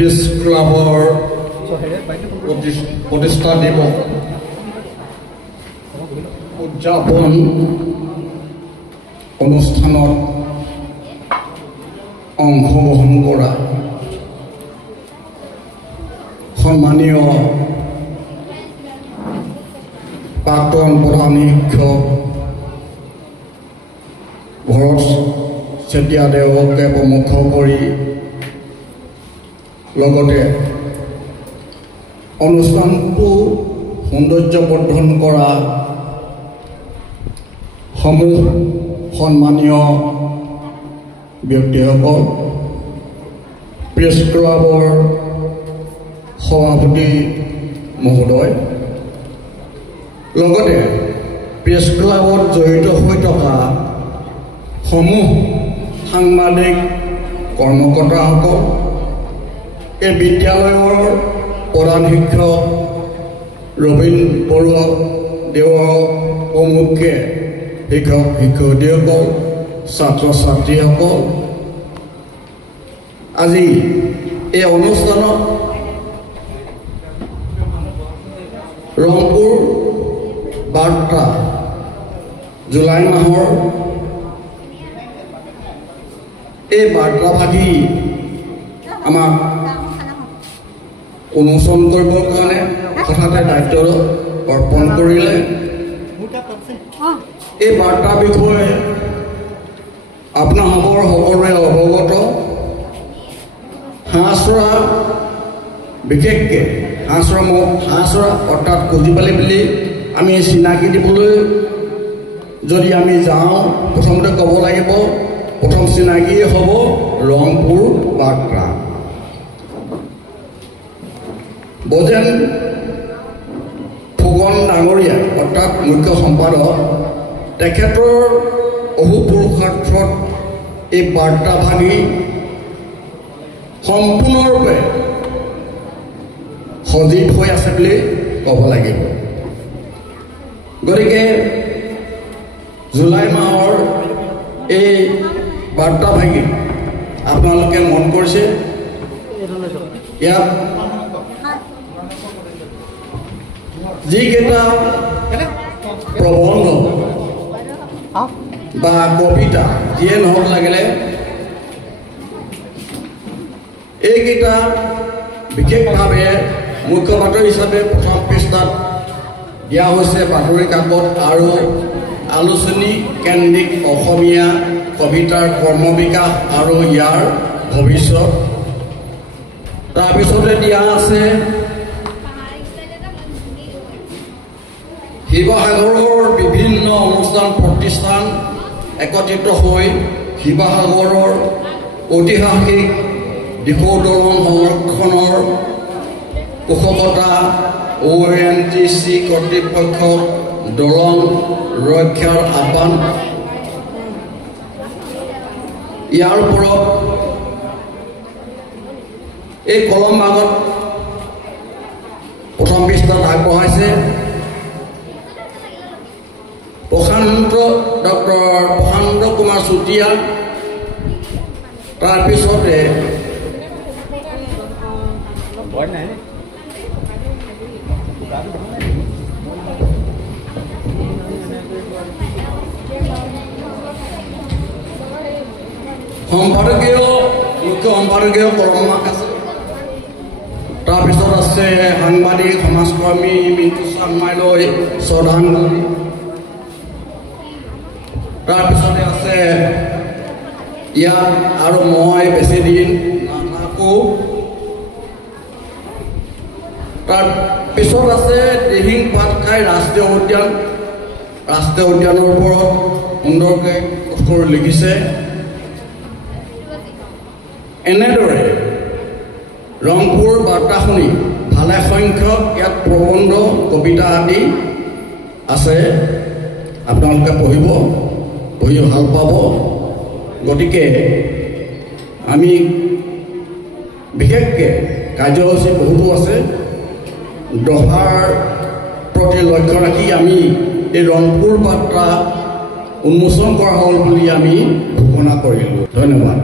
Press ক্লাবৰ প্ৰতিষ্ঠা দিৱস উদযাপন অনুষ্ঠানত অংশগ্ৰহণ কৰা সন্মানীয় প্ৰাক্তন প্ৰধান শিক্ষক ভৰত চেতিয়াদেৱকে প্ৰমুখ কৰি লগতে অনুষ্ঠানটো সৌন্দৰ্যবৰ্ধন কৰা সমূহ সন্মানীয় ব্যক্তিসকল, প্ৰেছ ক্লাবৰ সভাপতি মহোদয়, লগতে প্ৰেছ ক্লাবত জড়িত হৈ থকা সমূহ সাংবাদিক কৰ্মকৰ্তাসকল, এই বিদ্যালয়ৰ প্ৰধান শিক্ষক ৰবীন বৰুৱা দেৱৰ প্ৰমুখ্যে শিক্ষক শিক্ষয়িত্ৰীসকল, ছাত্ৰ ছাত্ৰীসকল, আজি এই অনুষ্ঠানত ৰংপুৰ বাৰ্তা জুলাই মাহৰ এই বাৰ্তাভাগী আমাক উন্মোচন কৰিবৰ কাৰণে হঠাতে দায়িত্ব অৰ্পণ কৰিলে। এই বাৰ্তাৰ বিষয়ে আপোনালোকৰ সকলোৱে অৱগত। হাঁহচৰা বিশেষকৈ হাঁহচৰা অৰ্থাৎ কুজিবালি বুলি আমি চিনাকি দিবলৈ যদি আমি যাওঁ, প্ৰথমতে ক'ব লাগিব প্ৰথম চিনাকি হ'ব ৰংপুৰ বাৰ্তা। বজেন ফুকন ডাঙৰীয়া অৰ্থাৎ মুখ্য সম্পাদক, তেখেতৰ অহুপুৰুষাৰ্থত এই বাৰ্তাভাগী সম্পূৰ্ণৰূপে সজীৱ হৈ আছে বুলি ক'ব লাগিব। গতিকে জুলাই মাহৰ এই বাৰ্তাভাগী আপোনালোকে মন কৰিছে, ইয়াত যিকেইটা প্ৰবন্ধ বা কবিতা যিয়ে নহওক লাগিলে, এইকেইটা বিশেষভাৱে মুখ্য বাতৰি হিচাপে প্ৰথম পৃষ্ঠাত দিয়া হৈছে বাতৰি কাকত আৰু আলোচনী কেন্দ্ৰিক অসমীয়া কবিতাৰ কৰ্মবিকাশ আৰু ইয়াৰ ভৱিষ্যত। তাৰপিছতে দিয়া আছে শিৱসাগৰৰ বিভিন্ন অনুষ্ঠান প্ৰতিষ্ঠান একত্ৰিত হৈ শিৱসাগৰৰ ঐতিহাসিক দিশৌ দলং সংৰক্ষণৰ পোষকতা ONGC কৰ্তৃপক্ষক দলং ৰক্ষাৰ আহ্বান। ইয়াৰ ওপৰত এই কলম ভাগত প্ৰথম পৃষ্ঠাত আগবঢ়াইছে ডক্টৰ প্ৰশান্ত কুমাৰ চুতীয়া। তাৰপিছতে মুখ্য সম্পাদকীয় কলমাক আছে। তাৰপিছত আছে সাংবাদিক সমাজকৰ্মী মিণ্টু চাংমাইলৈ শ্ৰদ্ধাঞ্জলি। তাৰপিছতে আছে ইয়াত আৰু মই বেছি দিন নাথাকোঁ। তাৰপিছত আছে দিহিং পাটকাই ৰাষ্ট্ৰীয় উদ্যানৰ ওপৰত সুন্দৰকৈ লিখিছে। এনেদৰে ৰংপুৰ বাৰ্তা শুনি ভালে সংখ্যক ইয়াত প্ৰবন্ধ কবিতা আদি আছে, আপোনালোকে পঢ়ি ভাল পাব। গতিকে আমি বিশেষকৈ কাৰ্যসূচী বহুতো আছে, দফাৰ প্ৰতি লক্ষ্য ৰাখি আমি এই ৰংপুৰ বাৰ্তা উন্মোচন কৰা হ'ল বুলি আমি ঘোষণা কৰিলোঁ। ধন্যবাদ।